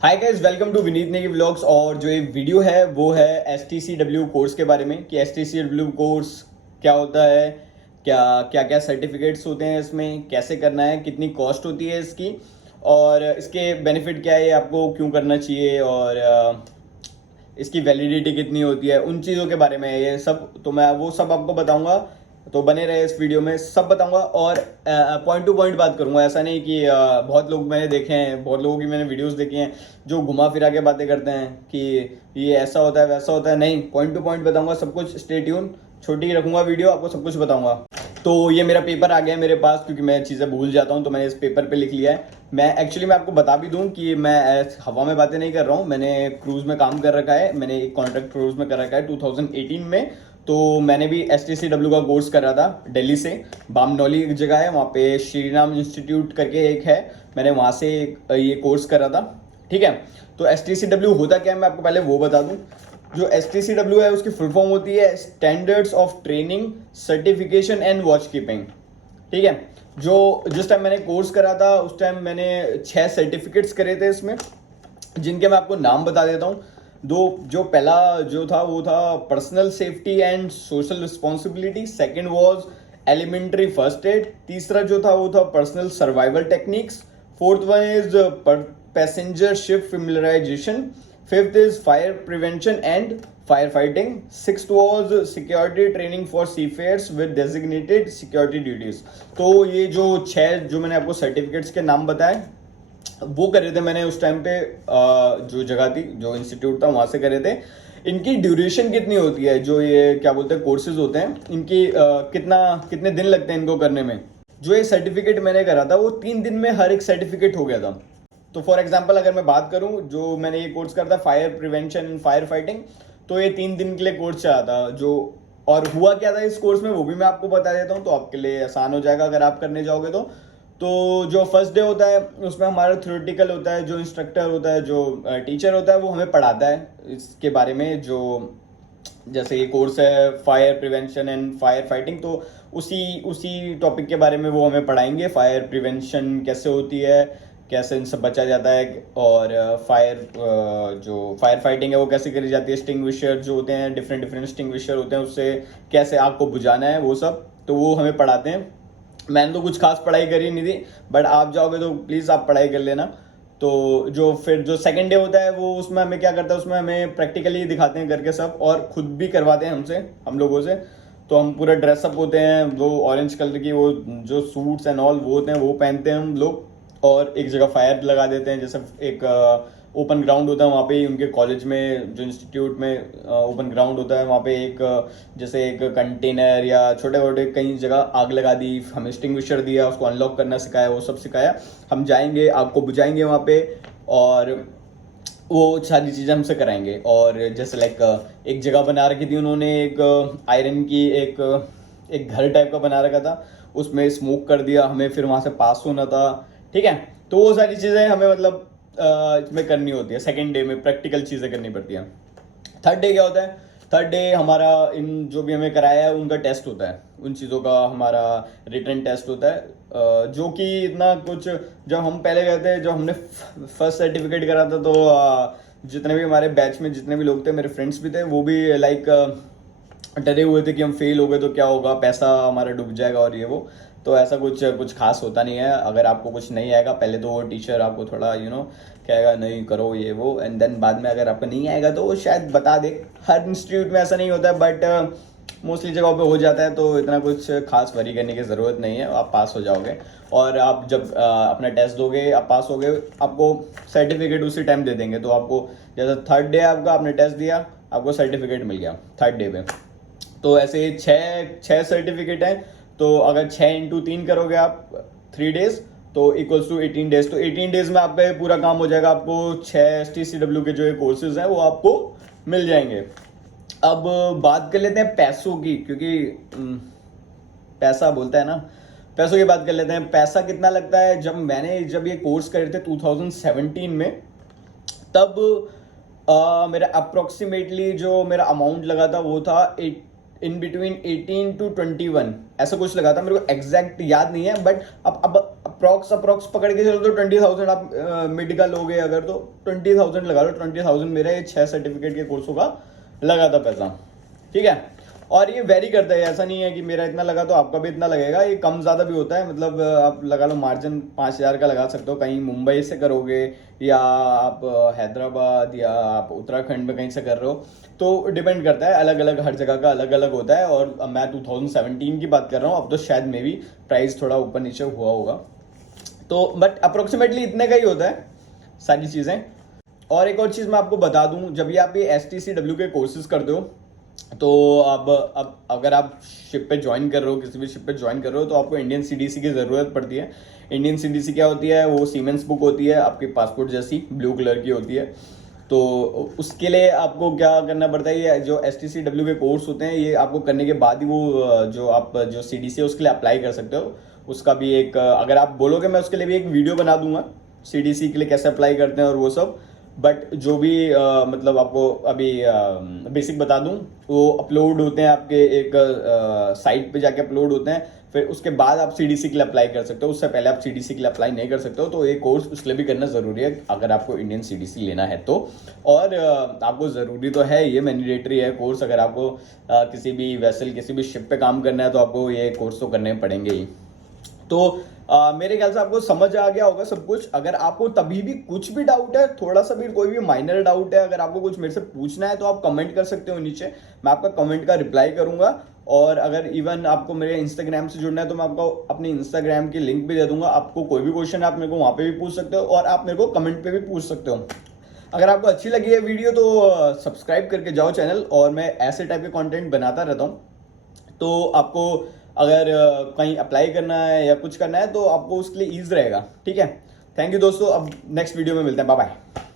Hi guys, welcome to Vineet Negi vlogs. और जो ये वीडियो है वो है STCW कोर्स के बारे में कि STCW कोर्स क्या होता है, क्या क्या क्या सर्टिफिकेट्स होते हैं इसमें, कैसे करना है, कितनी कॉस्ट होती है इसकी और इसके बेनिफिट क्या है, आपको क्यों करना चाहिए और इसकी वैलिडिटी कितनी होती है, उन चीज़ों के बारे में ये सब तो मैं वो सब आपको बताऊंगा। तो बने रहे इस वीडियो में, सब बताऊंगा और पॉइंट टू पॉइंट बात करूंगा। ऐसा नहीं कि बहुत लोग मैंने देखे हैं, बहुत लोगों की मैंने वीडियोस देखी हैं जो घुमा फिरा के बातें करते हैं कि ये ऐसा होता है वैसा होता है। नहीं, पॉइंट टू पॉइंट बताऊंगा सब कुछ। स्टे ट्यून, छोटी रखूंगा वीडियो, आपको सब कुछ बताऊंगा। तो ये मेरा पेपर आ गया है मेरे पास, क्योंकि मैं चीज़ें भूल जाता हूँ तो मैंने इस पेपर पे लिख लिया है। मैं आपको बता भी दूं कि मैं हवा में बातें नहीं कर रहा हूँ। मैंने क्रूज़ में काम कर रखा है, मैंने एक कॉन्ट्रैक्ट क्रूज़ में कर रखा है 2018 में। तो मैंने भी STCW का कोर्स करा था दिल्ली से। बामनौली एक जगह है, वहाँ पे श्री राम इंस्टीट्यूट करके एक है, मैंने वहाँ से ये कोर्स करा था। ठीक है, तो STCW होता क्या है मैं आपको पहले वो बता दूं। जो STCW है उसकी फुल फॉर्म होती है standards of training certification and watch keeping. ठीक है, जो जिस टाइम मैंने कोर्स करा था उस टाइम मैंने 6 सर्टिफिकेट्स करे थे इसमें, जिनके मैं आपको नाम बता देता हूँ। दो, जो पहला जो था वो था personal safety and social responsibility, second was elementary first aid, तीसरा जो था वो था personal survival techniques, fourth one is passenger ship familiarization, fifth is fire prevention and fire fighting, sixth was security training for seafarers with designated security duties. तो ये जो 6 जो मैंने आपको सर्टिफिकेट्स के नाम बताए वो करे थे मैंने उस टाइम पे, जो जगह थी, जो इंस्टीट्यूट था वहां से करे थे। इनकी ड्यूरेशन कितनी होती है, जो ये क्या बोलते हैं कोर्सेज होते हैं, इनकी कितने दिन लगते हैं इनको करने में। जो ये सर्टिफिकेट मैंने करा था वो 3 दिन में हर एक सर्टिफिकेट हो गया था। तो फॉर एग्जाम्पल अगर मैं बात करूं, जो मैंने ये कोर्स करा था fire prevention and fire fighting, तो ये 3 दिन के लिए कोर्स चला था। जो और हुआ क्या था इस कोर्स में वो भी मैं आपको बता देता हूँ, तो आपके लिए आसान हो जाएगा अगर आप करने जाओगे तो जो फर्स्ट डे होता है उसमें हमारा थ्योरेटिकल होता है। जो इंस्ट्रक्टर होता है, जो टीचर होता है, वो हमें पढ़ाता है इसके बारे में। जो जैसे ये कोर्स है fire prevention and fire fighting, तो उसी उसी टॉपिक के बारे में वो हमें पढ़ाएंगे। फायर प्रिवेंशन कैसे होती है, कैसे इनसे बचा जाता है, और जो फायर फाइटिंग है वो कैसे करी जाती है, स्टिंग्विशर जो होते हैं, डिफरेंट डिफरेंट स्टिंग्विशर होते हैं, उससे कैसे आग को बुझाना है, वो सब तो वो हमें पढ़ाते हैं। मैंने तो कुछ खास पढ़ाई करी नहीं थी, बट आप जाओगे तो प्लीज़ आप पढ़ाई कर लेना। तो जो फिर जो सेकंड डे होता है वो उसमें हमें क्या करता है, उसमें हमें प्रैक्टिकली दिखाते हैं करके सब, और खुद भी करवाते हैं हम लोगों से। तो हम पूरा ड्रेसअप होते हैं, वो ऑरेंज कलर की वो जो सूट्स एंड ऑल वो होते हैं वो पहनते हैं हम लोग, और एक जगह फायर लगा देते हैं। जैसे एक ओपन ग्राउंड होता है वहाँ पे ही उनके कॉलेज में, जो इंस्टीट्यूट में ओपन ग्राउंड होता है वहाँ पे एक जैसे एक कंटेनर या छोटे छोटे कई जगह आग लगा दी, हमें एक्सटिंग्विशर दिया, उसको अनलॉक करना सिखाया, वो सब सिखाया। हम जाएंगे, आग को बुझाएंगे वहाँ पे, और वो सारी चीज़ें हमसे कराएंगे। और जैसे लाइक एक जगह बना रखी थी उन्होंने, एक आयरन की एक घर टाइप का बना रखा था, उसमें स्मोक कर दिया हमें, फिर वहाँ से पास होना था। ठीक है, तो वो सारी चीज़ें हमें मतलब इसमें करनी होती है। सेकेंड डे में प्रैक्टिकल चीज़ें करनी पड़ती हैं। थर्ड डे क्या होता है, थर्ड डे हमारा इन जो भी हमें कराया है उनका टेस्ट होता है, उन चीज़ों का हमारा रिटर्न टेस्ट होता है। जो कि इतना कुछ, जब हम पहले गए थे, जब हमने फर्स्ट सर्टिफिकेट करा था, तो जितने भी हमारे बैच में जितने भी लोग थे, मेरे फ्रेंड्स भी थे, वो भी लाइक डरे हुए थे कि हम फेल हो गए तो क्या होगा, पैसा हमारा डूब जाएगा और ये वो। तो ऐसा कुछ खास होता नहीं है। अगर आपको कुछ नहीं आएगा, पहले तो वो टीचर आपको थोड़ा कहेगा नहीं करो ये वो, एंड देन बाद में अगर आपको नहीं आएगा तो वो शायद बता दे। हर इंस्टीट्यूट में ऐसा नहीं होता है, बट मोस्टली जगहों पे हो जाता है, तो इतना कुछ खास वरी करने की ज़रूरत नहीं है, आप पास हो जाओगे। और आप जब अपना टेस्ट दोगे, आप पास हो गए, आपको सर्टिफिकेट उसी टाइम दे देंगे। तो आपको जैसे थर्ड डे आपका आपने टेस्ट दिया, आपको सर्टिफिकेट मिल गया थर्ड डे पे। तो ऐसे छः सर्टिफिकेट हैं। तो अगर 6 × 3 करोगे आप 3 डेज, तो इक्वल्स टू 18 डेज। तो 18 डेज में आपका पूरा काम हो जाएगा। आपको 6 STCW के जो ये कोर्सेज हैं वो आपको मिल जाएंगे। अब बात कर लेते हैं पैसों की, क्योंकि पैसा बोलता है ना, पैसों की बात कर लेते हैं। पैसा कितना लगता है, जब ये कोर्स करे थे 2017 में, तब मेरा अप्रोक्सीमेटली जो मेरा अमाउंट लगा था वो था इन बिटवीन 18 to 21, ऐसा कुछ लगा था। मेरे को एग्जैक्ट याद नहीं है, बट अब अप्रॉक्स पकड़ के चलो तो 20,000 आप मिड का लोगे अगर, तो 20,000 लगा लो। 20,000 मेरा ये 6 सर्टिफिकेट के कोर्सों का लगा था पैसा, ठीक है। और ये वेरी करता है, ऐसा नहीं है कि मेरा इतना लगा तो आपका भी इतना लगेगा, ये कम ज़्यादा भी होता है। मतलब आप लगा लो मार्जिन 5,000 का लगा सकते हो, कहीं मुंबई से करोगे या आप हैदराबाद या आप उत्तराखंड में कहीं से कर रहे हो, तो डिपेंड करता है, अलग अलग हर जगह का अलग अलग होता है। और मैं 2017 की बात कर रहा हूँ, अब तो शायद मे भी प्राइस थोड़ा ऊपर नीचे हुआ होगा, तो बट अप्रोक्सीमेटली इतने का ही होता है सारी चीज़ें। और एक और चीज़ मैं आपको बता दूं, जब भी आप ये STCW के कोर्सेज करते हो, तो अब अगर आप शिप पे ज्वाइन कर रहे हो, किसी भी शिप पे ज्वाइन कर रहे हो, तो आपको इंडियन CDC की ज़रूरत पड़ती है। इंडियन CDC क्या होती है, वो सीमेंस बुक होती है, आपके पासपोर्ट जैसी ब्लू कलर की होती है। तो उसके लिए आपको क्या करना पड़ता है, ये जो STCW के कोर्स होते हैं, ये आपको करने के बाद ही वो जो CDC है उसके लिए अप्लाई कर सकते हो। उसका भी एक, अगर आप बोलोगे मैं उसके लिए भी एक वीडियो बना दूंगा, CDC के लिए कैसे अप्लाई करते हैं और वो सब। बट जो भी मतलब आपको अभी बेसिक बता दूं, वो अपलोड होते हैं आपके एक साइट पे जाके अपलोड होते हैं, फिर उसके बाद आप CDC के लिए अप्लाई कर सकते हो। उससे पहले आप CDC के लिए अप्लाई नहीं कर सकते हो, तो ये कोर्स उसके लिए भी करना ज़रूरी है अगर आपको इंडियन CDC लेना है तो। और आपको ज़रूरी तो है, ये मैंडेटरी है कोर्स। अगर आपको किसी भी वेसल किसी भी शिप पे काम करना है तो आपको ये कोर्स तो करने पड़ेंगे ही। तो मेरे ख्याल से आपको समझ आ गया होगा सब कुछ। अगर आपको तभी भी कुछ भी डाउट है, थोड़ा सा भी कोई भी माइनर डाउट है, अगर आपको कुछ मेरे से पूछना है तो आप कमेंट कर सकते हो नीचे, मैं आपका कमेंट का रिप्लाई करूंगा। और अगर इवन आपको मेरे इंस्टाग्राम से जुड़ना है तो मैं आपको अपने इंस्टाग्राम की लिंक भी दे दूंगा। आपको कोई भी क्वेश्चन आप मेरे को वहाँ पे भी पूछ सकते हो और आप मेरे को कमेंट पे भी पूछ सकते हो। अगर आपको अच्छी लगी है वीडियो तो सब्सक्राइब करके जाओ चैनल, और मैं ऐसे टाइप के कंटेंट बनाता रहता हूँ। तो आपको अगर कहीं अप्लाई करना है या कुछ करना है तो आपको उसके लिए ईज रहेगा, ठीक है। थैंक यू दोस्तों, अब नेक्स्ट वीडियो में मिलते हैं, बाय बाय।